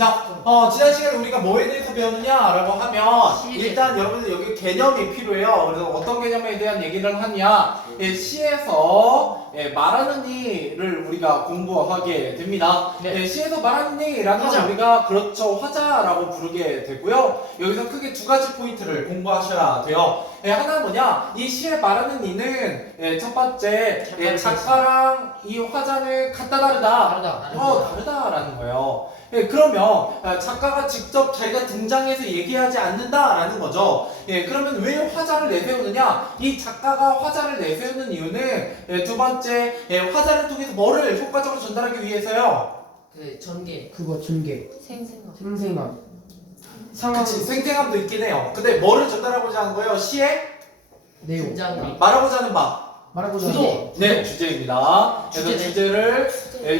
자, 지난 시간에 우리가 뭐에 대해서 배웠느냐라고 하면 일단 여러분들 여기 개념이 필요해요. 그래서 어떤 개념에 대한 얘기를 하냐? 시에서 말하는 이를 우리가 공부하게 됩니다. 네. 시에서 말하는 이라는 화자. 건 우리가 그렇죠 화자라고 부르게 되고요. 여기서 크게 두 가지 포인트를 공부하셔야 돼요. 하나는 뭐냐? 이 시에 말하는 이는 첫 번째 작가랑 이 화자는 같다 다르다. 다르다라는 거예요. 그러면 작가가 직접 자기가 등장해서 얘기하지 않는다라는 거죠. 그러면 왜 화자를 내세우느냐? 이 작가가 화자를 내세우는 이유는 두 번째, 화자를 통해서 뭐를 효과적으로 전달하기 위해서요? 전개. 그거 전개. 생생함. 상황. 그치, 생생함도 있긴 해요. 근데 뭐를 전달하고자 하는 거예요? 시에 내용. 등장감. 말하고자 하는 바. 말하고자 주제. 하는 네, 주제입니다. 그래서 주제네. 주제를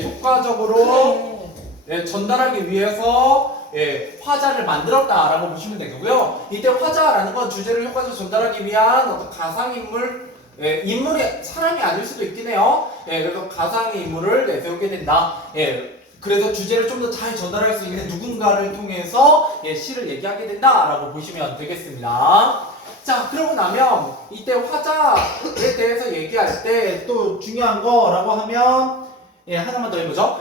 효과적으로 전달하기 위해서 화자를 만들었다라고 보시면 되고요. 이때 화자라는 건 주제를 효과적으로 전달하기 위한 어떤 가상인물, 인물이 사람이 아닐 수도 있긴 해요. 그래서 가상의 인물을 내세우게 된다. 그래서 주제를 좀 더 잘 전달할 수 있는 누군가를 통해서 시를 얘기하게 된다라고 보시면 되겠습니다. 자, 그러고 나면 이때 화자에 대해서 얘기할 때 또 중요한 거라고 하면 하나만 더 해보죠.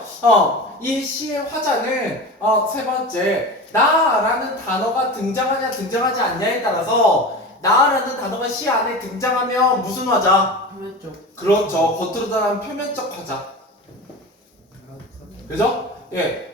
이 시의 화자는 세 번째, 나라는 단어가 등장하냐 등장하지 않냐에 따라서 나라는 단어가 시 안에 등장하면 무슨 화자? 표면적. 그렇죠. 겉으로 드러나는 표면적 화자. 그죠?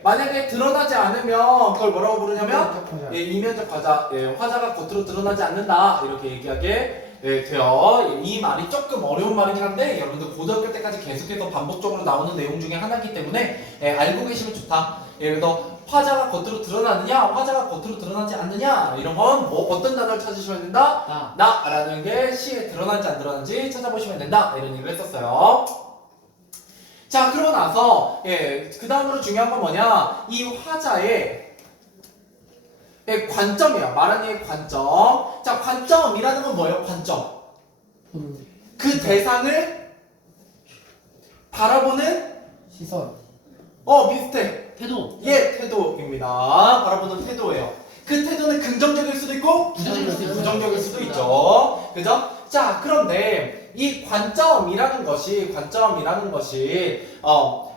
만약에 드러나지 않으면 그걸 뭐라고 부르냐면 이면적 화자. 화자가 겉으로 드러나지 않는다 이렇게 얘기하게 돼요. 이 말이 조금 어려운 말이긴 한데 여러분들 고등학교 때까지 계속해서 반복적으로 나오는 내용 중에 하나이기 때문에 알고 계시면 좋다. 그래서 화자가 겉으로 드러나느냐, 화자가 겉으로 드러나지 않느냐 이런 건 뭐 어떤 단어를 찾으시면 된다? 나라는 게 시에 드러난지 안 드러난지 찾아보시면 된다 이런 얘기를 했었어요. 자, 그러고 나서 그 다음으로 중요한 건 뭐냐? 이 화자의 관점이에요. 말하는 게 관점. 자, 관점이라는 건 뭐예요? 관점. 그 대상을 바라보는 시선. 비슷해. 태도. 태도입니다. 바라보는 태도예요. 그 태도는 긍정적일 수도 있고 부정적일 수도 있죠. 그죠? 자, 그런데 이 관점이라는 것이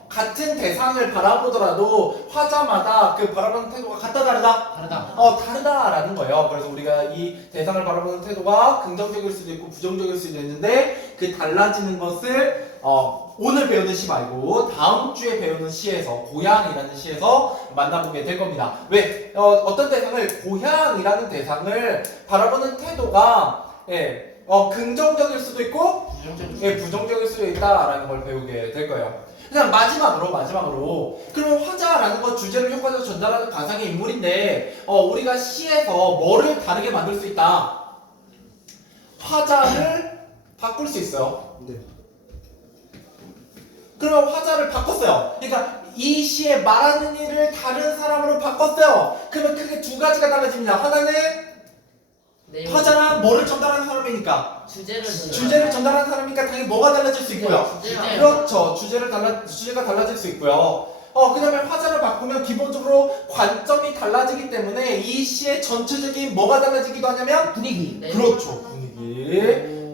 같은 대상을 바라보더라도 화자마다 그 바라보는 태도가 같다 다르다? 다르다라는 거예요. 그래서 우리가 이 대상을 바라보는 태도가 긍정적일 수도 있고 부정적일 수도 있는데 그 달라지는 것을 오늘 배우는 시 말고 다음 주에 배우는 시에서 고향이라는 시에서 만나보게 될 겁니다. 왜? 어떤 대상을 고향이라는 대상을 바라보는 태도가 긍정적일 수도 있고 부정적일 수도 있다라는 걸 배우게 될 거예요. 그냥 마지막으로 그럼 화자라는 건 주제를 효과적으로 전달하는 가상의 인물인데 우리가 시에서 뭐를 다르게 만들 수 있다? 화자를 바꿀 수 있어요. 네. 그러면 화자를 바꿨어요. 그러니까 이 시에 말하는 일을 다른 사람으로 바꿨어요. 그러면 크게 두 가지가 달라집니다. 하나는 화자랑 뭐를 전달하는 사람이니까 주제를 전달하는 사람이니까 당연히 뭐가 달라질 수 있고요. 그렇죠. 주제가 달라질 수 있고요. 그 다음에 화자를 바꾸면 기본적으로 관점이 달라지기 때문에 이 시의 전체적인 뭐가 달라지기도 하냐면 분위기. 그렇죠. 분위기.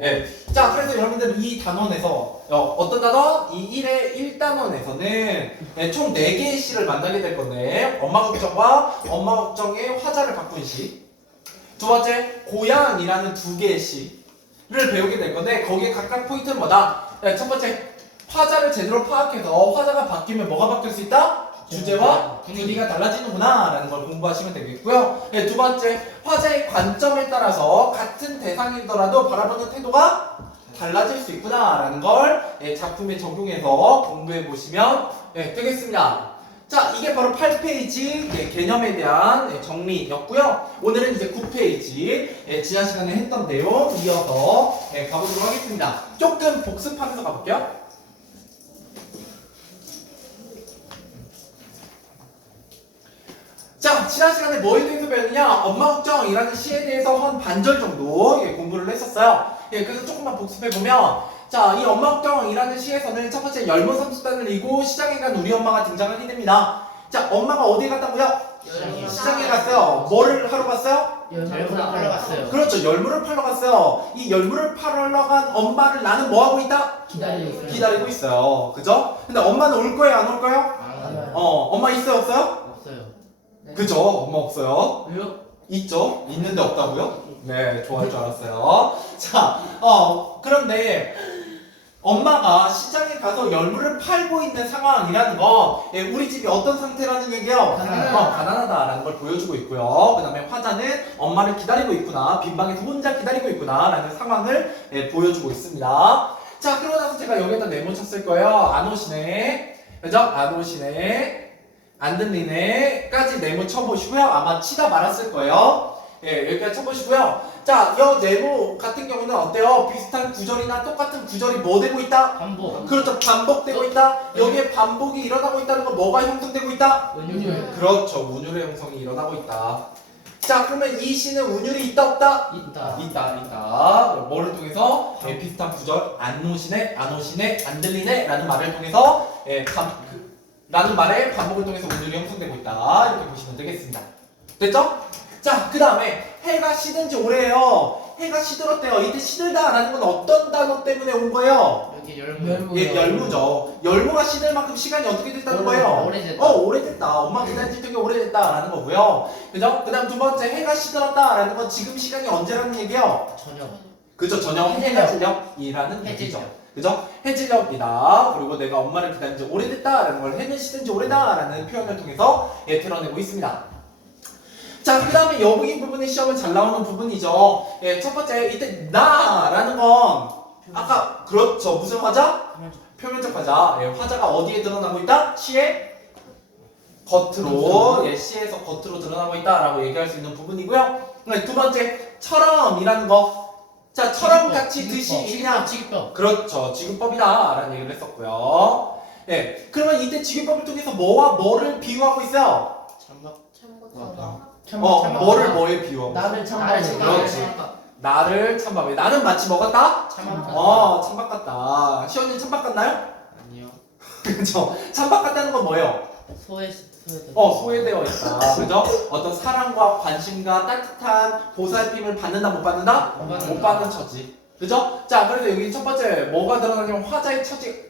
자, 그래서 여러분들 이 단원에서 어떤 단원? 이 1의 1단원에서는 총 4개의 시를 만나게 될 건데 엄마 걱정과 엄마 걱정의 화자를 바꾼 시, 두 번째 고향이라는 2개의 시를 배우게 될 건데 거기에 각각 포인트는 뭐다? 첫 번째 화자를 제대로 파악해서 화자가 바뀌면 뭐가 바뀔 수 있다? 주제와 분위기가 달라지는구나 라는 걸 공부하시면 되겠고요. 두 번째 화자의 관점에 따라서 같은 대상이더라도 바라보는 태도가 달라질 수 있구나 라는 걸 작품에 적용해서 공부해 보시면 되겠습니다. 자, 이게 바로 8페이지 개념에 대한 정리였고요. 오늘은 이제 9페이지 지난 시간에 했던 내용 이어서 가보도록 하겠습니다. 조금 복습하면서 가볼게요. 자, 지난 시간에 뭐에 대해서 배웠느냐? 엄마 걱정이라는 시에 대해서 한 반절 정도 공부를 했었어요. 그래서 조금만 복습해보면 자, 이 엄마 걱정이라는 시에서는 첫 번째 열문 30단을 이고 시장에 간 우리 엄마가 등장하게 됩니다. 자, 엄마가 어디에 갔다고요? 시장에 갔어요. 뭐를 하러 갔어요? 열무를 팔러 갔어요. 그렇죠. 열무를 팔러 갔어요. 이 열무를 팔러 간 엄마를 나는 뭐 하고 있다? 기다리고 있어요. 기다리고 있어요. 그죠? 근데 엄마는 올 거예요, 안 올 거예요? 아, 엄마 있어요, 없어요? 없어요. 그죠? 엄마 없어요. 왜요? 있죠? 있는데 없다고요? 네, 좋아할 줄 알았어요. 자, 그런데 엄마가 시장에 가서 열무를 팔고 있는 상황이라는 거, 예, 우리 집이 어떤 상태라는 얘기요? 가난하다라는 걸 보여주고 있고요. 그 다음에 화자는 엄마를 기다리고 있구나, 빈방에서 혼자 기다리고 있구나라는 상황을 예, 보여주고 있습니다. 자, 그러고 나서 제가 여기에다 네모 쳤을 거예요. 안 오시네, 그죠? 안 오시네, 안 들리네까지 네모 쳐보시고요. 아마 치다 말았을 거예요. 예, 여기까지 쳐보시고요. 자, 이 네모 같은 경우는 어때요? 비슷한 구절이나 똑같은 구절이 뭐 되고 있다? 반복. 그렇죠. 반복되고 있다. 여기에 반복이 일어나고 있다는 건 뭐가 형성되고 있다? 은율. 그렇죠. 운율의 형성이 일어나고 있다. 자, 그러면 이 시는 운율이 있다 없다? 있다. 있다. 뭐를 통해서? 예, 비슷한 구절. 안 오시네, 안 오시네, 안 들리네 라는 말을 통해서 라는 말의 반복을 통해서 운율이 형성되고 있다. 이렇게 보시면 되겠습니다. 됐죠? 자, 그 다음에 해가 시든 지 오래요. 해가 시들었대요. 이때 시들다라는 건 어떤 단어 때문에 온 거예요? 여기 열무. 예, 열무죠. 열무가 시들 만큼 시간이 어떻게 됐다는 거예요? 오래됐다. 오래됐다. 엄마 기다린 지 되게 오래됐다라는 거고요. 그죠? 그 다음 두 번째, 해가 시들었다라는 건 지금 시간이 언제라는 얘기예요? 저녁. 그죠? 저녁 해질녘이라는 얘기죠. 그죠? 해질녘이다. 그리고 내가 엄마를 기다린 지 오래됐다라는 걸 해는 시든 지 오래다라는 표현을 통해서 예, 드러내고 있습니다. 자, 그 다음에 여기 부분이 시험에 잘 나오는 부분이죠. 예, 첫 번째, 이때 나라는 건 아까 그렇죠. 무슨 화자? 표면적 화자. 예, 화자가 어디에 드러나고 있다? 시의 겉으로. 예, 시에서 겉으로 드러나고 있다라고 얘기할 수 있는 부분이고요. 네, 두 번째, 처럼이라는 거. 자, 처럼 같이 드시냐? 지기법. 그렇죠. 지구법이다라는 얘기를 했었고요. 예, 그러면 이때 지구법을 통해서 뭐와 뭐를 비유하고 있어요? 참박. 뭐를 뭐에 비유하고 있어요? 나를 참아야 돼. 그렇지. 나를 참박해. 나는 마치 뭐 같다? 참박 같다. 시원님 참박 같나요? 아니요. 그죠? 참박 같다는 건 뭐예요? 소외되어 있다. 그죠? 어떤 사랑과 관심과 따뜻한 보살핌을 받는다, 못 받는다? 못 받는 처지. 그죠? 자, 그래서 여기 첫 번째 뭐가 드러나냐면 화자의 처지.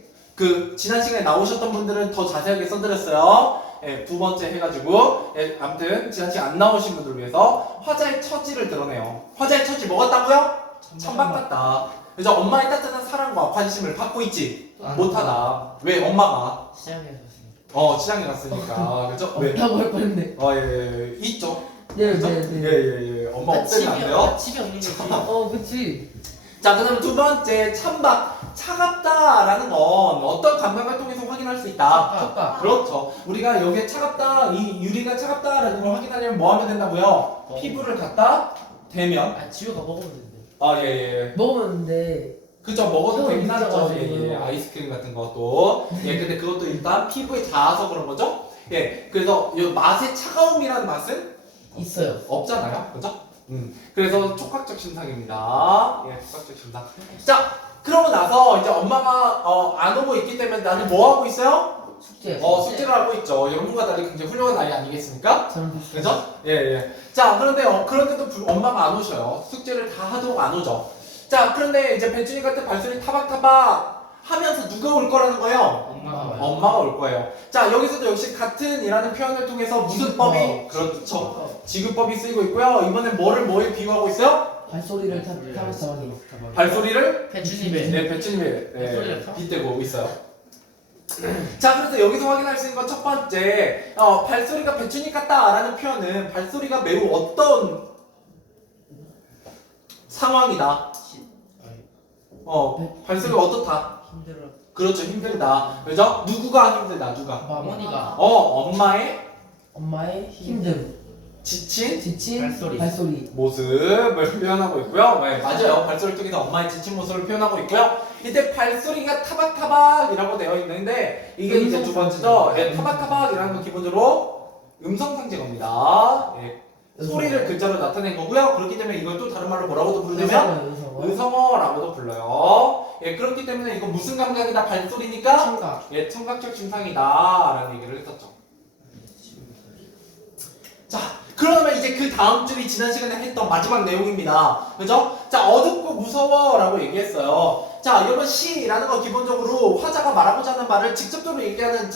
지난 시간에 나오셨던 분들은 더 자세하게 써드렸어요. 예, 두 번째 해가지고, 예, 아무튼 지난 시간 안 나오신 분들을 위해서 화자의 처지를 드러내요. 화자의 처지 뭐 같다고요? 참박 같다. 그죠? 엄마의 따뜻한 사랑과 관심을 받고 있지 못하다. 왜? 엄마가 시장에 갔으니까. 그죠? 왜? 없다고 할 뻔했네. 예, 있죠. 네, 그죠? 네, 네. 예. 엄마 없애면 안 돼요. 집이 없는 거지. 그치. 자, 그 다음 두 번째, 차갑다라는 건 어떤 감각을 통해서 확인할 수 있다? 촉각. 그렇죠. 우리가 여기에 차갑다, 이 유리가 차갑다라는 걸 확인하려면 뭐 하면 된다고요? 피부를 갖다 대면. 지우가 먹으면 된대. 예. 먹었는데 그죠, 먹어도 되긴 하죠. 진짜 예. 아이스크림 같은 것도. 예, 근데 그것도 일단 피부에 닿아서 그런 거죠? 예, 그래서 이 맛의 차가움이라는 맛은 있어요. 없잖아요. 그죠? 그래서 촉각적 신상입니다. 예, 촉각적 신상. 자, 그러고 나서 이제 엄마가 안 오고 있기 때문에 나는 뭐 하고 있어요? 숙제. 숙제를 하고 있죠. 여러분과 달리 굉장히 훌륭한 아이 아니겠습니까? 저는 비슷해요. 그죠? 예. 자, 그런데 그런데도 엄마가 안 오셔요. 숙제를 다 하도록 안 오죠. 자, 그런데 이제 배준이 같은 발소리 타박타박 하면서 누가 올 거라는 거예요? 엄마가 올 거예요. 자, 여기서도 역시 같은이라는 표현을 통해서 무슨 법이? 그렇죠. 지구법이 쓰이고 있고요. 이번엔 뭐에 비유하고 있어요? 발소리를 타면서 하기. 발소리를? 배추님의. 네, 배추님의 발소리를 타? 빗대고 있어요. 자, 그래서 여기서 확인할 수 있는 건 첫 번째, 발소리가 배추잎 같다라는 표현은 발소리가 매우 어떤 상황이다. 발소리가 어떻다? 힘들어. 그렇죠, 힘들다. 그죠? 누구가 힘들다, 누가? 어머니가. 엄마의 힘듦. 지친 발소리. 모습을 표현하고 있고요. 네, 맞아요. 발소리를 통해서 엄마의 지친 모습을 표현하고 있고요. 이때 발소리가 타박타박이라고 되어 있는데 이게 이제 두 번째죠. 네, 타박타박이라는 건 기본적으로 음성상징어입니다. 네, 소리를 글자로 나타낸 거고요. 그렇기 때문에 이걸 또 다른 말로 뭐라고도 부르냐면 의성어라고도 불러요. 예, 그렇기 때문에 이거 무슨 감각이다? 발소리니까 청각. 예, 청각적 신상이다라는 얘기를 했었죠. 이제 그 다음 줄이 지난 시간에 했던 마지막 내용입니다. 그죠? 자, 어둡고 무서워라고 얘기했어요. 자, 여러분 시라는 거 기본적으로 화자가 말하고자 하는 말을 직접적으로 얘기하는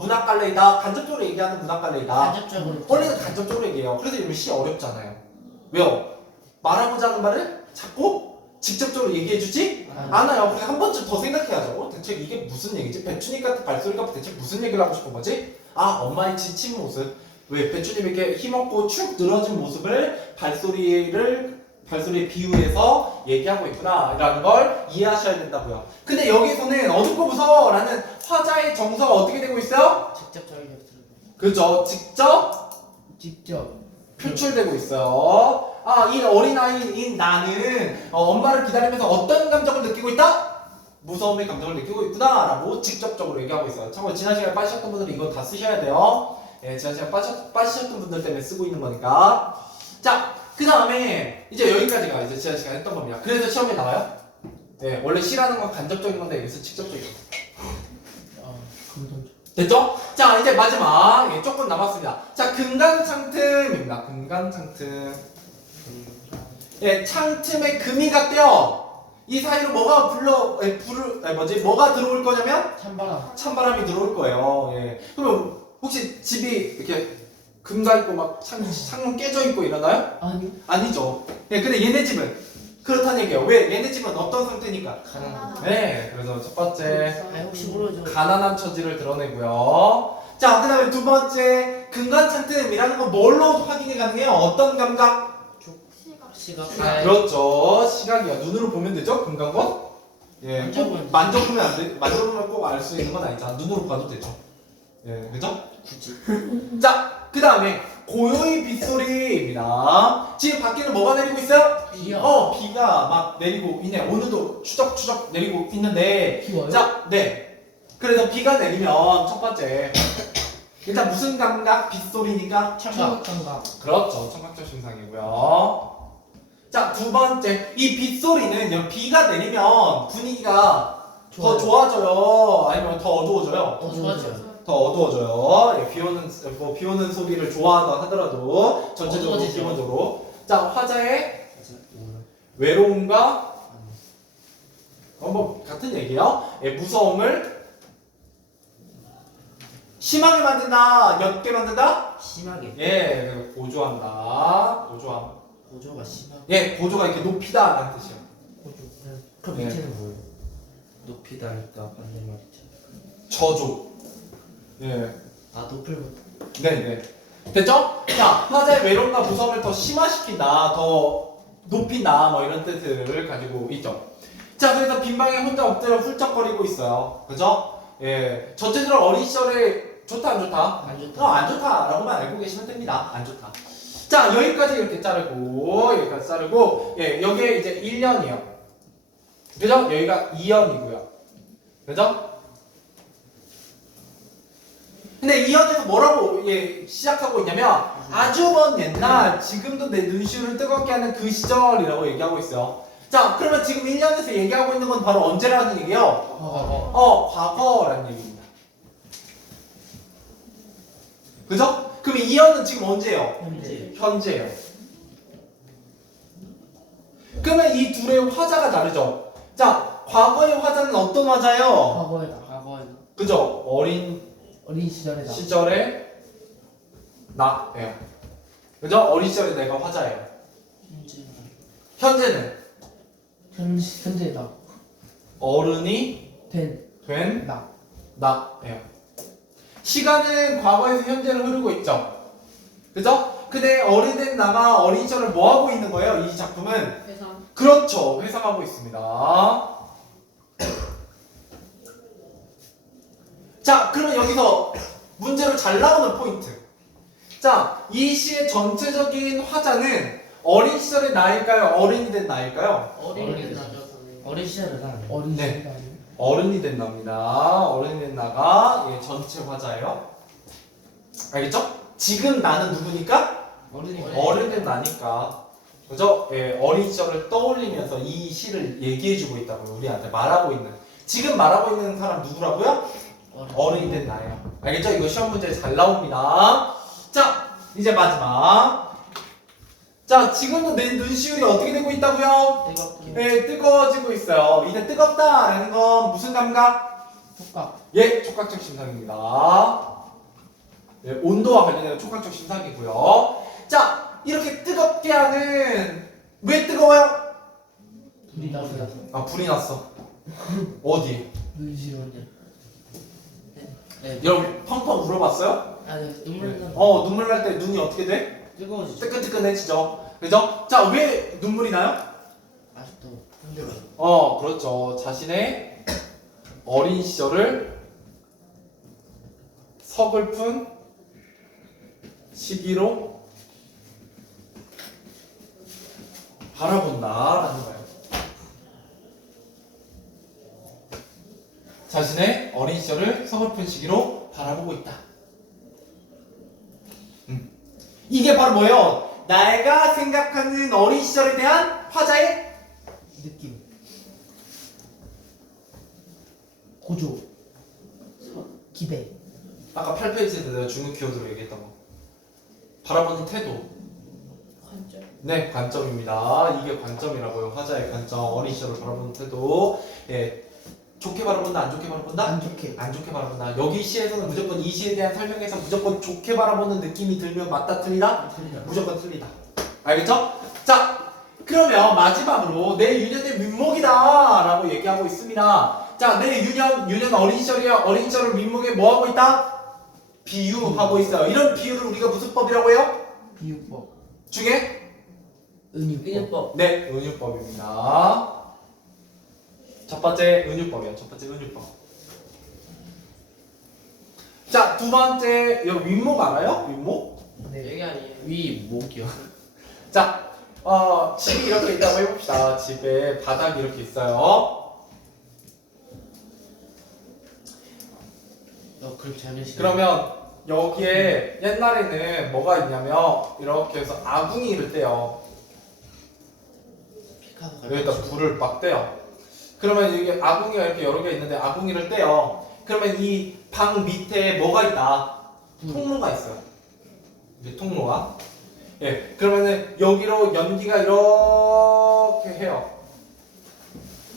문학 갈래이다, 간접적으로 얘기하는 문학 갈래이다. 간접적으로. 원래는 간접적으로 얘기해요. 그래서 여러분 시 어렵잖아요. 왜요? 말하고자 하는 말을 자꾸 직접적으로 얘기해주지 않아요. 그래서 한 번쯤 더 생각해야죠. 대체 이게 무슨 얘기지? 배추님 같은 발소리가 대체 무슨 얘기를 하고 싶은 거지? 아, 엄마의 지친 모습. 왜 배추님 이렇게 힘없고 축 늘어진 모습을 발소리에 비유해서 얘기하고 있구나 라는 걸 이해하셔야 된다고요. 근데 여기서는 어둡고 무서워라는 화자의 정서가 어떻게 되고 있어요? 직접적인 격투. 그죠? 직접 표출되고 있어요. 아, 이 어린아이인 나는 엄마를 기다리면서 어떤 감정을 느끼고 있다? 무서움의 감정을 느끼고 있구나 라고 직접적으로 얘기하고 있어요. 참고로 지난 시간에 빠지셨던 분들은 이거 다 쓰셔야 돼요. 예, 지난 시간에 빠지셨던 분들 때문에 쓰고 있는 거니까. 자, 그 다음에 이제 여기까지가 이제 지난 시간에 했던 겁니다. 그래서 시험에 나와요? 네, 원래 시라는 건 간접적인 건데 여기서 직접적인 거. 됐죠? 자, 이제 마지막 조금 남았습니다. 자, 금강창틈입니다. 금강창틈. 예, 창틈에 금이 갔대요. 이 사이로 뭐가 뭐가 들어올 거냐면 찬바람. 찬바람이 들어올 거예요. 예. 그럼 혹시 집이 이렇게 금가 있고 막 창문 깨져 있고 이러나요? 아니. 아니죠. 예, 근데 얘네 집은 그렇다는 얘기예요. 왜? 얘네 집은 어떤 상태니까? 가난. 네, 그래서 첫 번째 아 혹시 모르죠. 가난한 처지를 드러내고요. 자, 그 다음에 두 번째 금강창틈이라는 건 뭘로 확인이 가능해요? 어떤 감각? 시각. 그렇죠. 시각이요. 눈으로 보면 되죠? 금강권? 예, 만져보면 만져보면 안 돼. 만져보면 꼭 알 수 있는 건 아니잖아. 눈으로 봐도 되죠. 예, 그죠? 굳이. 자, 그 다음에 고요히 빗소리입니다. 지금 밖에는 뭐가 내리고 있어요? 비요. 비가 막 내리고 있네. 오늘도 추적추적 내리고 있는데. 비 와요? 자, 네. 그래서 비가 내리면 첫 번째 일단 무슨 감각? 빗소리니까 청각 감각. 그렇죠. 청각적 신상이고요. 자, 두 번째 이 빗소리는 비가 내리면 분위기가 더 좋아져요? 아니면 더 어두워져요? 더 좋아져요. 더 어두워져요. 예, 비 오는 소리를 좋아한다 하더라도 전체적으로 어두워지죠. 기본적으로. 자, 화자의 외로움과 뭐 같은 얘기예요. 예, 무서움을 심하게 만든다. 몇 개 만든다? 심하게. 예, 그래서 고조한다. 고조함. 고조가 심하게. 예, 고조가 이렇게 높이다 라는 뜻이에요. 고조. 그럼 네. 밑에는 뭐예요? 높이다 할까 반대말이죠. 저조. 예. 아 높을. 네네. 됐죠? 자, 화자의 외로움과 무서움을 더 심화시킨다, 더 높인다, 뭐 이런 뜻을 가지고 있죠. 자, 그래서 빈방에 혼자 엎드려 훌쩍거리고 있어요. 그죠? 예. 전체적으로 어린 시절에 좋다, 안 좋다? 안 좋다. 안 좋다라고만 알고 계시면 됩니다. 안 좋다. 자, 여기까지 이렇게 자르고, 여기까지 자르고, 예, 여기에 이제 1년이요. 그죠? 여기가 2년이고요. 그죠? 근데 2년에서 뭐라고 시작하고 있냐면 아주 먼 옛날 지금도 내 눈시울을 뜨겁게 하는 그 시절이라고 얘기하고 있어요. 자, 그러면 지금 1년에서 얘기하고 있는 건 바로 언제라는 얘기예요? 과거라는 얘기입니다. 그죠? 그럼 2년은 지금 언제예요? 현재. 현재예요. 그러면 이 둘의 화자가 다르죠? 자, 과거의 화자는 어떤 화자예요? 과거에다. 과거에다. 그죠? 어린 시절에다. 시절의 나예요. 그죠? 어린 시절의 내가 화자예요. 현재. 현재는 현재다. 어른이 된 나. 나예요. 시간은 과거에서 현재로 흐르고 있죠. 그죠? 근데 어린 된 나가 어린 시절을 뭐 하고 있는 거예요? 이 작품은 회상. 그렇죠. 회상하고 있습니다. 자, 그러면 여기서 문제로 잘 나오는 포인트. 자, 이 시의 전체적인 화자는 어린 시절의 나일까요? 어른이 된 나일까요? 어린이 나죠. 어린 시절이다. 어린 네. 시절 아니에요? 어른이 된 나입니다. 어른이 된 나가 전체 화자예요. 알겠죠? 지금 나는 누구니까? 어른 된 나니까. 그죠? 예, 어린 시절을 떠올리면서 이 시를 얘기해주고 있다고요. 우리한테 말하고 있는. 지금 말하고 있는 사람 누구라고요? 어른이 된 나예요. 알겠죠? 이거 시험 문제에 잘 나옵니다. 자, 이제 마지막. 자, 지금도 내 눈시울이 어떻게 되고 있다고요? 뜨겁게. 네, 뜨거워지고 있어요. 이제 뜨겁다라는 건 무슨 감각? 촉각. 예, 촉각적 신상입니다. 예, 온도와 관련된 촉각적 신상이고요. 자, 이렇게 뜨겁게 하는 왜 뜨거워요? 불이 나서. 아, 불이 났어. 어디? 눈시울이. 네. 여러분 펑펑 울어봤어요? 아니 눈물 나. 눈물 날 때 눈이 어떻게 돼? 뜨거워지죠. 뜨끈뜨끈해지죠. 그죠? 자, 왜 눈물이 나요? 아직도 힘들어. 그렇죠. 자신의 어린 시절을 서글픈 시기로 바라본다라는 거예요. 자신의 어린 시절을 서글픈 시기로 바라보고 있다. 이게 바로 뭐예요? 내가 생각하는 어린 시절에 대한 화자의 느낌. 고조. 기대. 아까 8페이지에 내가 중요 키워드로 얘기했던 거. 바라보는 태도. 관절. 네, 관점입니다. 이게 관점이라고요. 화자의 관점, 어린 시절을 바라보는 태도. 예, 좋게 바라본다, 안 좋게 바라본다? 안 좋게. 안 좋게 바라본다. 여기 시에서는 무조건 이 시에 대한 설명에서 무조건 좋게 바라보는 느낌이 들면 맞다, 틀리다? 틀리다. 무조건 틀리다. 알겠죠? 자, 그러면 마지막으로 내 유년의 민목이다 라고 얘기하고 있습니다. 자, 내 유년 어린 시절이야. 어린 시절을 민목에 뭐 하고 있다? 비유하고 있어요. 이런 비유를 우리가 무슨 법이라고 해요? 비유법. 중에? 은유법. 은유법. 네, 은유법입니다. 첫 번째 은유법이에요. 첫 번째 은유법. 자, 두 번째 여기 윗목 알아요? 윗목? 네. 여기 아니에요. 위 목이요. 자, 집이 이렇게 있다고 해봅시다. 집에 바닥이 이렇게 있어요. 그렇게 하시죠. 그러면 여기에 옛날에는 뭐가 있냐면 이렇게 해서 아궁이를 떼요. 피카소 여기다 불을 막 떼요. 그러면 여기 아궁이가 이렇게 여러 개 있는데 아궁이를 떼요. 그러면 이 방 밑에 뭐가 있다? 통로가 있어요. 이제 통로가. 예, 그러면은 여기로 연기가 이렇게 해요.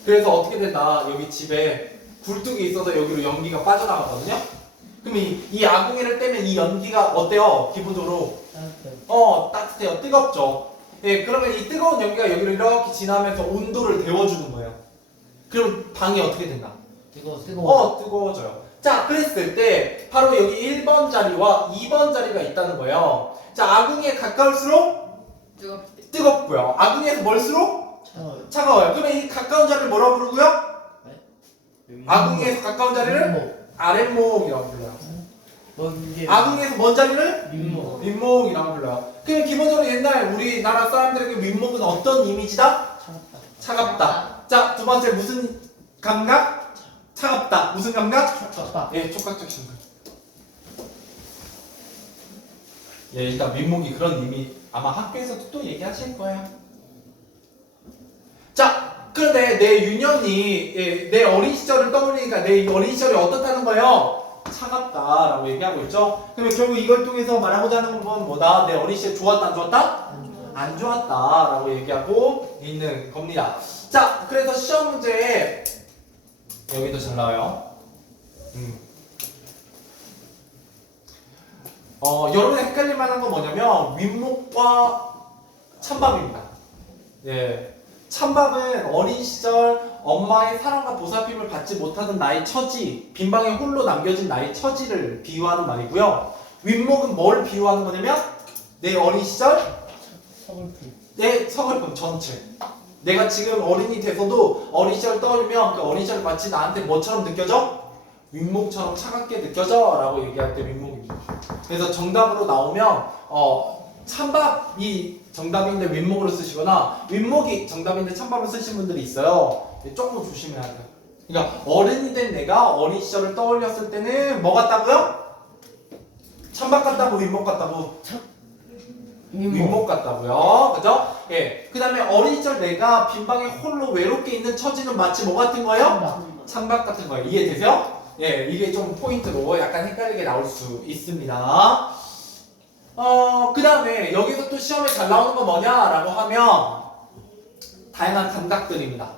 그래서 어떻게 된다? 여기 집에 굴뚝이 있어서 여기로 연기가 빠져나가거든요. 그럼 이 아궁이를 떼면 이 연기가 어때요? 기본적으로 따뜻해요. 뜨겁죠. 예, 그러면 이 뜨거운 연기가 여기를 이렇게 지나면서 온도를 데워주는 거예요. 그럼 방이 어떻게 된다? 뜨거워. 뜨거워져요. 자, 그랬을 때 바로 여기 1번 자리와 2번 자리가 있다는 거예요. 자, 아궁이에 가까울수록 뜨겁고요. 아궁이에서 멀수록 차가워요. 차가워요. 그러면 이 가까운 자리를 뭐라고 부르고요? 아궁이에서 가까운 자리를 윗목. 아랫목이라고 불러요. 먼게. 아궁이에서 먼 자리를 윗목. 윗목이라고 불러요. 그럼 기본적으로 옛날 우리나라 사람들에게 윗목은 어떤 이미지다? 차갑다. 차갑다. 자, 두 번째 무슨 감각? 차갑다. 무슨 감각? 촉각. 예, 촉각적 신경. 예, 일단 윗목이 그런 의미 아마 학교에서도 또 얘기하실 거예요. 자, 그런데 내 유년이 내 어린 시절을 떠올리니까 내 어린 시절이 어떻다는 거예요? 차갑다라고 얘기하고 있죠. 그러면 결국 이걸 통해서 말하고자 하는 건 뭐다? 내 어린 시절 좋았다, 안 좋았다? 안 좋았다라고 얘기하고 있는 겁니다. 자, 그래서 시험 문제에 여기도 잘 나와요. 여러분이 헷갈릴 만한 건 뭐냐면 윗목과 찬밥입니다. 예, 찬밥은 어린 시절 엄마의 사랑과 보살핌을 받지 못하던 나의 처지, 빈방에 홀로 남겨진 나의 처지를 비유하는 말이고요. 윗목은 뭘 비유하는 거냐면 내 어린 시절, 서글픔. 내 서글픔 전체. 내가 지금 어린이 돼서도 어린 시절 떠올리면 그 어린 시절 마치 나한테 뭐처럼 느껴져? 윗목처럼 차갑게 느껴져 라고 얘기할 때 윗목입니다. 그래서 정답으로 나오면 찬밥이 정답인데 윗목으로 쓰시거나 윗목이 정답인데 찬밥을 쓰신 분들이 있어요. 조금 조심해야 돼요. 그러니까 어른이 된 내가 어린 시절을 떠올렸을 때는 뭐 같다고요? 찬밥 같다고 윗목 같다고? 윗목 같다고요. 그죠? 예. 그 다음에 어린 시절 내가 빈방에 홀로 외롭게 있는 처지는 마치 뭐 같은 거예요? 찬밥 같은 거예요. 이해되세요? 예, 이게 좀 포인트로 약간 헷갈리게 나올 수 있습니다. 그 다음에 여기서 또 시험에 잘 나오는 거 뭐냐라고 하면 다양한 감각들입니다.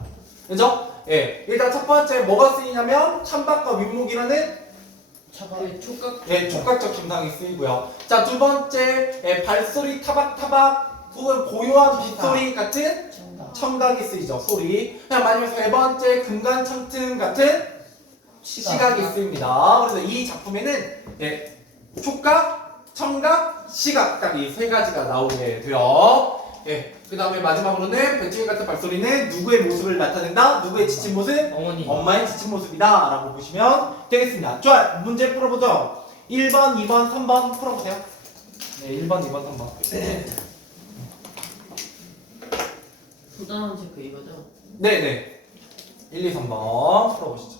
그죠? 예, 일단 첫 번째 뭐가 쓰이냐면 찬박과 윗목이라는 그 촉각. 예, 촉각적 증상이 쓰이고요. 자, 두 번째 발소리 타박타박 혹은 고요한 빗소리 같은 청각. 청각이 쓰이죠. 소리. 그냥 마지막 세 번째 금간청튼 같은 시각이 쓰입니다. 그래서 이 작품에는 예, 촉각, 청각, 시각 딱 이 세 가지가 나오게 돼요. 예, 그 다음에 마지막으로는 배추기 같은 발소리는 누구의 모습을 나타낸다? 누구의 지친 모습? 어머니. 엄마의 지친 모습이다 라고 보시면 되겠습니다. 좋아요. 문제 풀어보죠. 1번, 2번, 3번 풀어보세요. 네, 1번, 2번, 3번. 부당한 체크 이거죠? 네네. 1, 2, 3번 풀어보시죠.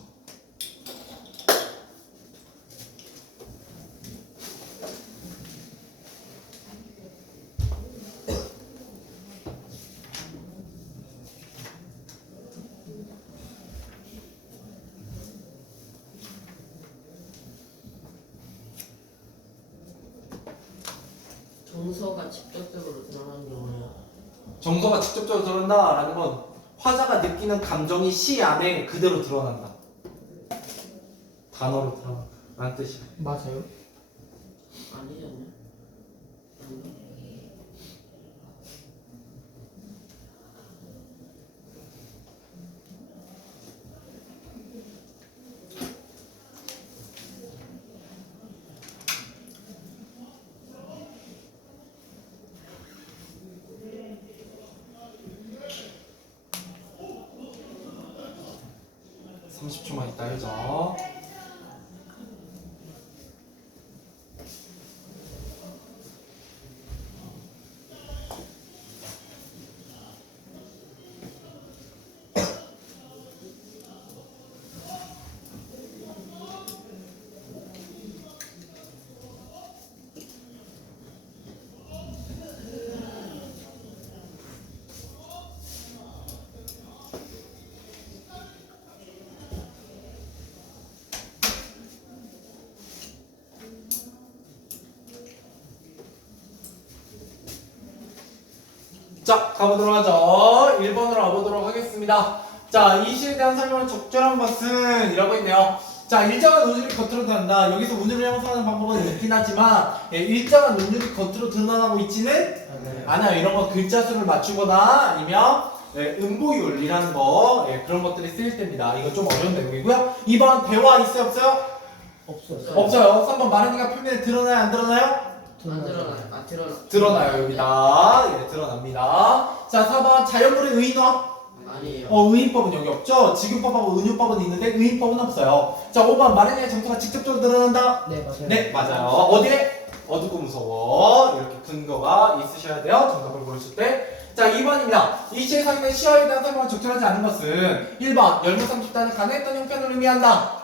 정서가 직접적으로 드러나는 경우에요. 정서가 직접적으로 드러난다라는 건 화자가 느끼는 감정이 시 안에 그대로 드러난다. 단어로 드러난다는 뜻이야. 맞아요? 아니지 않냐? 아닌가? 30초만 있다 해줘. 자, 가보도록 하죠. 1번으로 가보도록 하겠습니다. 자, 이 시에 대한 설명은 적절한 것은 이라고 있네요. 자, 일정한 운율이 겉으로 드러난다. 여기서 운율을 형성하는 방법은 있긴 하지만 일정한 운율이 겉으로 드러나고 있지는 않아요. 이런 거 글자 수를 맞추거나 아니면 음보율이라는 거 그런 것들이 쓰일 때입니다. 이거 좀 어려운 내용이고요. 2번 대화 있어요? 없어요? 없어요. 없어요. 3번 마른이가 표면에 드러나요? 안 드러나요? 안 드러나요. 아 드러나. 드러나요. 여기다. 예, 드러납니다. 자, 4번 자연물의 의인화. 아니에요. 의인법은 여기 없죠? 직유법하고 은유법은 있는데 의인법은 없어요. 자, 5번 마른이의 정서가 직접적으로 드러난다. 네, 맞아요. 네, 맞아요. 어디에? 어둡고 무서워. 이렇게 근거가 있으셔야 돼요. 정답을 고르실 때. 자, 2번입니다. 이 시의 상대 시어에 대한 설명을 적절하지 않은 것은 1번 열무 30단을 가능했던 형편을 의미한다.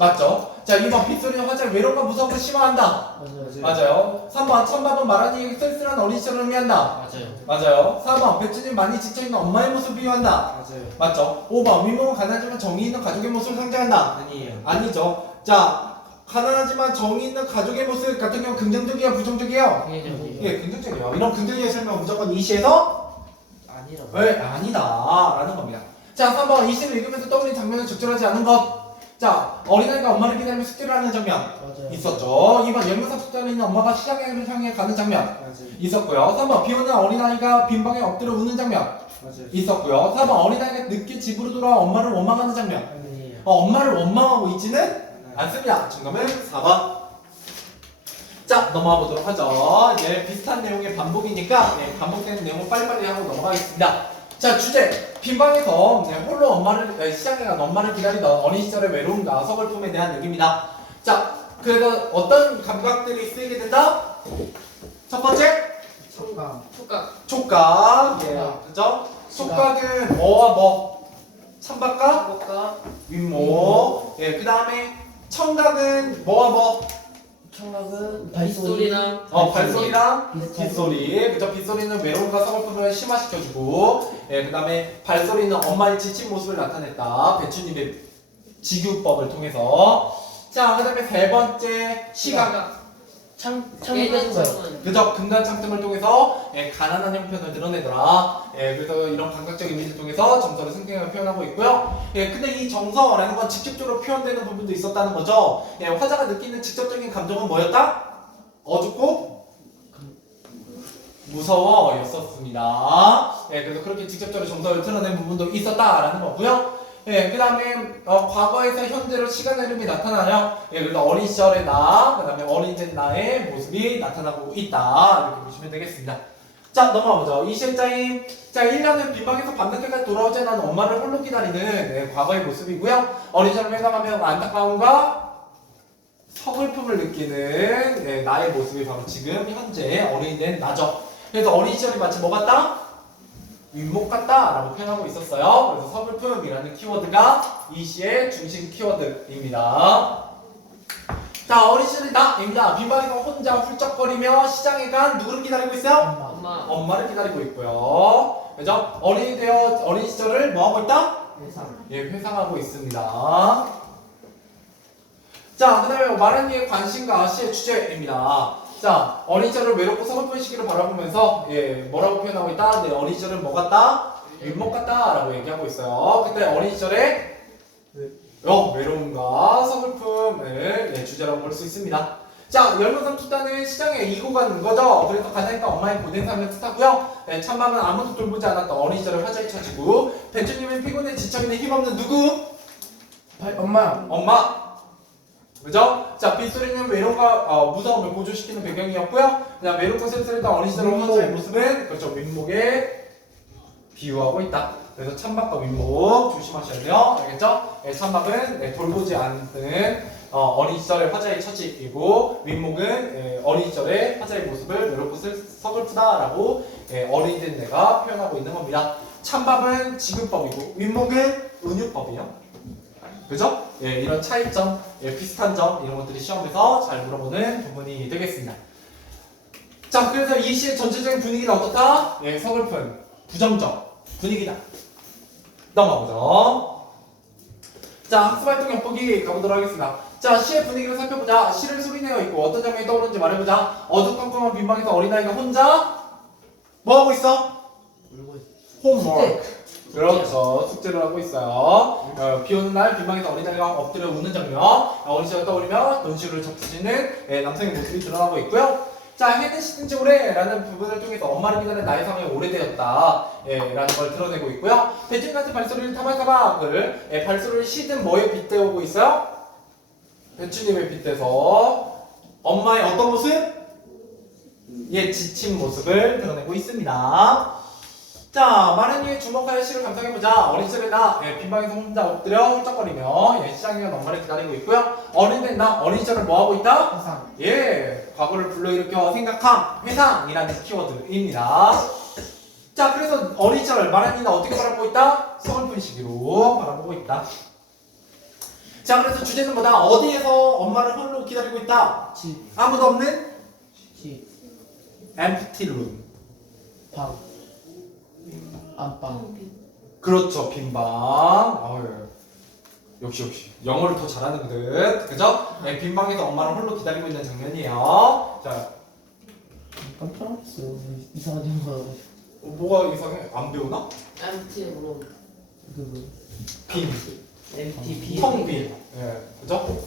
맞죠? 자, 2번 빗소리는 화자의 외로움과 무서움을 심화한다. 맞아요. 맞아요. 3번 천밥은 마란이에게 쓸쓸한 어린 시절을 의미한다. 맞아요. 맞아요. 4번 배추는 많이 지쳐있는 엄마의 모습을 비유한다. 맞아요. 맞죠? 5번 윗몸은 가난하지만 정이 있는 가족의 모습을 상징한다. 아니에요. 아니죠. 자, 가난하지만 정이 있는 가족의 모습 같은 경우 긍정적이에요, 부정적이에요? 아니에요. 예, 긍정적이에요. 이런 긍정적인 설명 무조건 이 시에서 아니라고. 왜 아니다 라는 겁니다. 자, 3번 이 시를 읽으면서 떠올린 장면은 적절하지 않은 것. 자, 어린아이가 엄마를 기다리며 숙제를 하는 장면 맞아요. 있었죠. 2번 열무사 숙제하는 있는 엄마가 시장을 향해 가는 장면 맞아요. 있었고요. 3번 비오는 어린아이가 빈방에 엎드려 우는 장면 맞아요. 있었고요. 4번 어린아이가 늦게 집으로 돌아와 엄마를 원망하는 장면. 아니에요. 엄마를 원망하고 있지는 않습니다. 정답은 4번. 자, 넘어가 보도록 하죠. 이제 비슷한 내용의 반복이니까 반복되는 내용을 빨리빨리 하고 넘어가겠습니다. 자, 주제. 빈방에서 홀로 시장에 간 엄마를 기다리던 어린 시절의 외로움과 서글픔에 대한 얘기입니다. 자, 그래서 어떤 감각들이 쓰이게 된다? 첫 번째, 청각. 촉각. 촉각. 예, 촉각. 그죠? 촉각은 뭐와 뭐? 찬박과 촉각. 윗목. 예, 그 다음에 청각은 뭐와 뭐? 청각은 발소리랑. 발소리랑 비슷하죠. 빗소리. 그죠? 빗소리는 외로움과 서글픔을 심화시켜주고, 예, 그 다음에 발소리는 엄마의 지친 모습을 나타냈다. 배추님의 직유법을 통해서. 자, 그 다음에 세 번째, 시각. 창문 깨진 거예요. 그죠? 금단 창틈을 통해서 가난한 형편을 드러내더라. 그래서 이런 감각적 이미지를 통해서 정서를 생생하게 표현하고 있고요. 근데 이 정서라는 건 직접적으로 표현되는 부분도 있었다는 거죠. 화자가 느끼는 직접적인 감정은 뭐였다? 어둡고 무서워였었습니다. 그래서 그렇게 직접적으로 정서를 드러낸 부분도 있었다라는 거고요. 그 다음에 과거에서 현재로 시간 흐름이 나타나요. 그래서 어린 시절의 나, 그 다음에 어린 된 나의 모습이 나타나고 있다. 이렇게 보시면 되겠습니다. 자, 넘어가보죠. 이 시험자인 자, 1년은 빈방에서 밤늦게까지 돌아오지 않은 엄마를 홀로 기다리는 과거의 모습이고요. 어린 시절을 생각하며 안타까움과 서글픔을 느끼는 나의 모습이 바로 지금 현재 어린이 된 나죠. 그래서 어린 시절이 마치 뭐 같다? 윗목 같다 라고 표현하고 있었어요. 그래서 서글픔이라는 키워드가 이 시의 중심 키워드입니다. 자, 어린 시절이 나입니다. 빈방에서 혼자 훌쩍거리며 시장에 간 누구를 기다리고 있어요? 엄마. 엄마를 기다리고 있고요. 그죠? 어린 시절을 뭐 하고 있다? 회상. 회상하고 있습니다. 자, 그 다음에 말한 이의 관심과 시의 주제입니다. 자, 어린 시절을 외롭고 서글픈 시기를 바라보면서 뭐라고 표현하고 있다? 네, 어린 시절은 뭐 같다? 윗목 같다 라고 얘기하고 있어요. 그때 어린 시절에 외로움과 서글픔을 주제라고 볼 수 있습니다. 자, 열무삼 투다는 시장에 이고 가는 거죠. 그래서 가자니까 엄마의 고된 삶을 뜻하고요. 찬밥은 아무도 돌보지 않았던 어린 시절을 화자에 쳐지고 배추님은 피곤해 지쳐있는 힘없는 누구? 엄마. 엄마. 그죠? 자, 빗소리는 외로움과 무서움을 고조시키는 배경이었고요. 그다음 외롭고 쓸쓸했던 어린 시절 화자의 모습은 그렇죠, 윗목에 비유하고 있다. 그래서 찬밥과 윗목 조심하셔야 돼요. 알겠죠? 찬밥은 돌보지 않는 어린 시절의 화자의 처지이고 윗목은 어린 시절의 화자의 모습을 외롭고 서글프다라고 어린이 된 내가 표현하고 있는 겁니다. 찬밥은 지급법이고 윗목은 은유법이요. 그죠? 이런 차이점, 비슷한 점 이런 것들이 시험에서 잘 물어보는 부분이 되겠습니다. 자, 그래서 이 시의 전체적인 분위기는 어떻다? 서글픈, 부정적 분위기다. 넘어가보죠. 자, 학습활동 엿보기 가보도록 하겠습니다. 자, 시의 분위기를 살펴보자. 시를 소리내어 있고 어떤 장면이 떠오르는지 말해보자. 어두컴컴한 빈방에서 어린아이가 혼자 뭐하고 있어? 울고 있어. 홈워크. 그렇죠. 숙제를 하고 있어요. 비 오는 날 빈방에서 어린아이가 엎드려 우는 장면. 어린 시절을 떠올리며 눈시울을 적시는 남성의 모습이 드러나고 있고요. 자, 해는 시든지 오래라는 부분을 통해서 엄마를 기다리는 나의 상황이 오래되었다 라는 걸 드러내고 있고요. 대충 같은 발소리를 타박타박을 발소리를 시든 뭐에 빗대오고 있어요? 배추님에 빗대서 엄마의 어떤 모습? 지친 모습을 드러내고 있습니다. 자, 많은 이의 주목하여 시를 감상해보자. 어린 시절의 나, 빈방에서 혼자 엎드려 훌쩍거리며 시장에 간 엄마를 기다리고 있고요. 어린 된 나, 어린 시절을 뭐하고 있다? 회상. 과거를 불러일으켜 생각함, 회상이라는 키워드입니다. 자, 그래서 어린 시절 말한 이는 어떻게 바라보고 있다? 서글픈 시기로 바라보고 있다. 자, 그래서 주제는 뭐다? 어디에서 엄마를 홀로 기다리고 있다? 집. 아무도 없는 집. empty room. 방. 안방. 그렇죠, 빈방. 아유, 역시 영어를 더 잘하는 듯, 그죠? 빈방에서 엄마를 홀로 기다리고 있는 장면이에요. 자, 깜짝 놀랐어. 이상한 거. 뭐가 이상해? 안 배우나? MT로 그 빈, MTB 텅 빈, 그죠?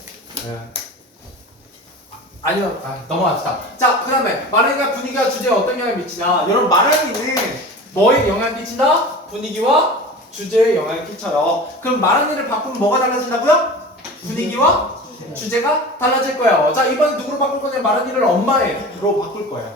아니면 넘어갑시다. 자, 그 다음에 말하기가 분위기와 주제에 어떤 영향을 미치냐? 여러분, 말하기는 뭐에 영향을 끼친다? 분위기와 주제에 영향을 끼쳐요. 그럼 말하기를 바꾸면 뭐가 달라진다고요? 분위기와 주제가 달라질 거예요. 자, 이번엔 누구로 바꿀 거냐? 말하기를 엄마로 바꿀 거예요.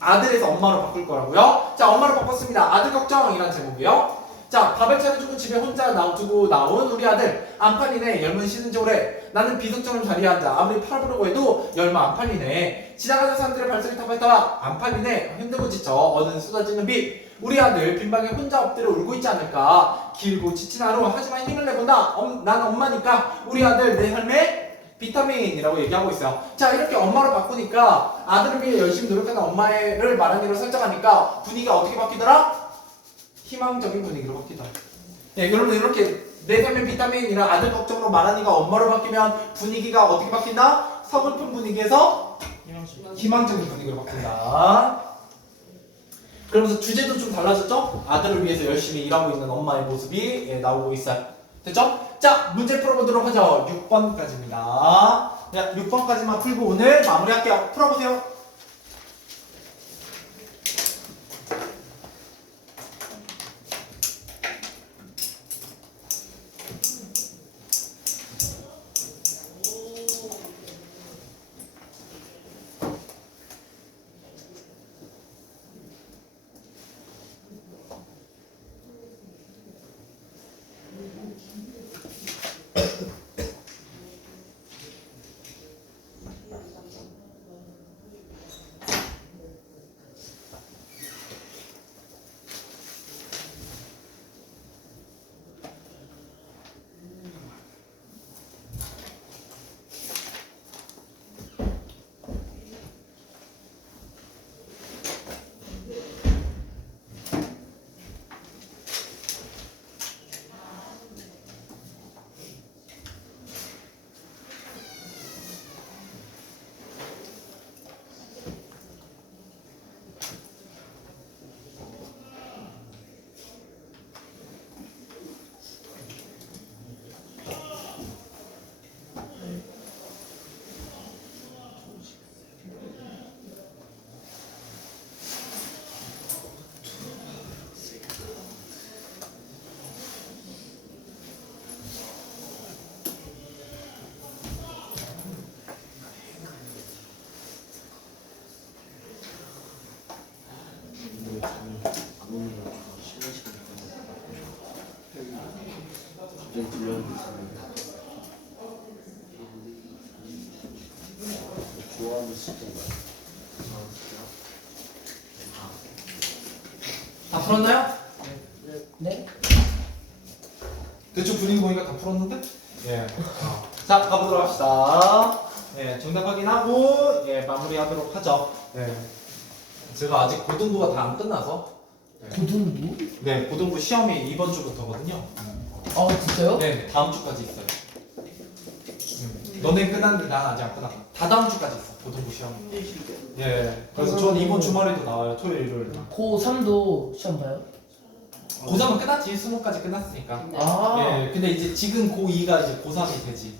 아들에서 엄마로 바꿀 거라고요. 자, 엄마로 바꿨습니다. 아들 걱정이란 제목이요. 자, 밥을 차려주고 집에 혼자 두고 나온 우리 아들. 안 팔리네. 열문 쉬는지 오래. 나는 비석처럼 자리에 앉아. 아무리 팔아보려고 해도 열마 안 팔리네. 지나가는 사람들의 발소리 타박타박. 안 팔리네. 힘들고 지쳐. 어느 쏟아지는 빛. 우리 아들 빈방에 혼자 엎드려 울고 있지 않을까. 길고 지친 하루. 하지만 힘을 내본다. 난 엄마니까 우리 아들 내 삶에 비타민이라고 얘기하고 있어요. 자, 이렇게 엄마로 바꾸니까 아들을 위해 열심히 노력하는 엄마를 말하기로 설정하니까 분위기가 어떻게 바뀌더라? 희망적인 분위기로 바뀌더라. 여러분, 이렇게 내 삶의 비타민이랑 아들 걱정으로 말하니까 엄마로 바뀌면 분위기가 어떻게 바뀐다? 서글픈 분위기에서 희망적인 분위기로 바뀐다. 그러면서 주제도 좀 달라졌죠? 아들을 위해서 열심히 일하고 있는 엄마의 모습이 나오고 있어요. 됐죠? 자, 문제 풀어보도록 하죠. 6번까지입니다. 자, 6번까지만 풀고 오늘 마무리할게요. 풀어보세요. 다 풀었나요? 네? 대충 분위기 보니까 다 풀었는데? 예. 자, 가보도록 합시다. 예, 정답 확인하고, 예, 마무리하도록 하죠. 예. 제가 아직 고등부가 다 안 끝나서. 고등부? 네, 고등부 시험이 이번 주부터거든요. 아 진짜요? 네, 다음 주까지 있어요. 너네 끝났는데 난 아직 안 끝났어. 다 다음 주까지 있어, 고등부 시험. 예. 그래서 전 이번 주말에도 나와요, 토요일, 일요일. 고3도 시험 봐요? 고3은 끝났지, 수능까지 끝났으니까. 아 예, 근데 이제 지금 고2가 이제 고3이 되지.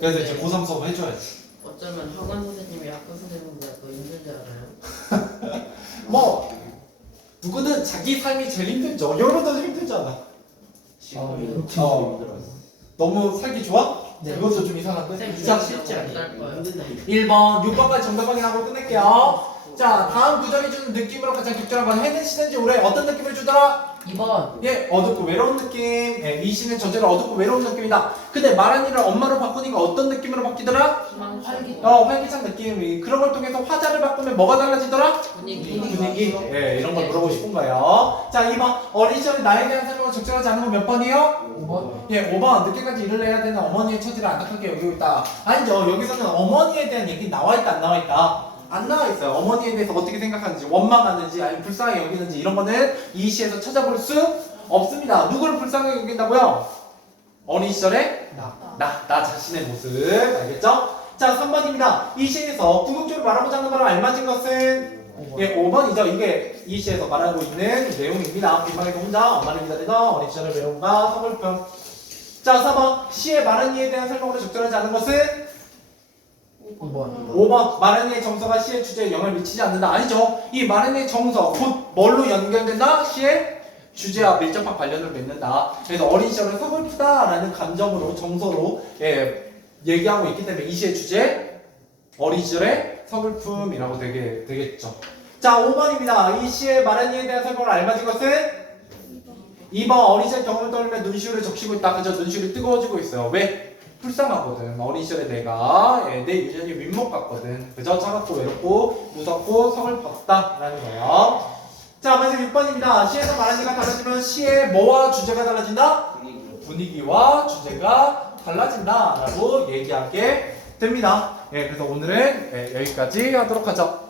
그래서 이제 고3 수업 해줘야지. 어쩌면 학원 선생님이 학교 선생님보다 더 힘들지 않아요? 뭐 누구든 자기 삶이 제일 힘들죠. 여러분도 힘들잖아. 그렇지. 너무 살기 좋아? 네. 그것도 좀 이상한데. 쌤 자, 쉽지 않을 거예요. 1번, 6번까지 정답 확인하고 끝낼게요. 자, 다음 구절이 주는 느낌으로 가장 적절한 건 해는 시든지 올해 어떤 느낌을 주더라? 2번 예, 어둡고 외로운 느낌. 예, 이 시는 전제로 어둡고 외로운 느낌이다. 근데 말한 일을 엄마로 바꾸니까 어떤 느낌으로 바뀌더라? 활기 활기찬 느낌. 그런 걸 통해서 화자를 바꾸면 뭐가 달라지더라? 분위기. 예, 이런 걸 물어보고 싶은 거예요. 자, 2번. 어린 시절에 나에 대한 설명을 적절하지 않은 건 몇 번이에요? 5번 예, 5번. 늦게까지 일을 해야 되는 어머니의 처지를 안타깝게 여기고 있다. 아니죠. 여기서는 어머니에 대한 얘기 나와 있다, 안 나와 있다? 안 나와 있어요. 어머니에 대해서 어떻게 생각하는지, 원망하는지, 아니면 불쌍하게 여기는지 이런 거는 이 시에서 찾아볼 수 없습니다. 누구를 불쌍하게 여긴다고요? 어린 시절에 나 자신의 모습. 알겠죠? 자, 3번입니다. 이 시에서 궁극적으로 말하고자 하는 바로 알맞은 것은 5번 예, 5번이죠. 이게 이 시에서 말하고 있는 내용입니다. 빈방에서 혼자 엄마를 기다리던 어린 시절의 외로움과 서글픔. 자, 4번. 시의 말한 이에 대한 설명으로 적절하지 않은 것은 5번 5번. 말한 이의 정서가 시의 주제에 영향을 미치지 않는다. 아니죠. 이 말한 이의 정서, 곧 뭘로 연결된다? 시의 주제와 밀접한 관련을 맺는다. 그래서 어린 시절은 서글프다라는 감정으로, 정서로 얘기하고 있기 때문에 이 시의 주제, 어린 시절의 서글픔이라고 되겠죠. 자, 5번입니다. 이 시의 말한 이에 대한 설명을 알맞은 것은 2번. 어린 시절 경험을 떠올리며 눈시울을 적시고 있다. 그저 눈시울이 뜨거워지고 있어요. 왜? 불쌍하거든. 어린 시절에 내가 내 유전이 윗목 같거든. 그저 차갑고 외롭고 무섭고 서글펐다라는 거예요. 자, 먼저 6번입니다. 시에서 말한 이가 달라지면 시의 뭐와 주제가 달라진다? 분위기와 주제가 달라진다라고 얘기하게 됩니다. 예, 그래서 오늘은 여기까지 하도록 하죠.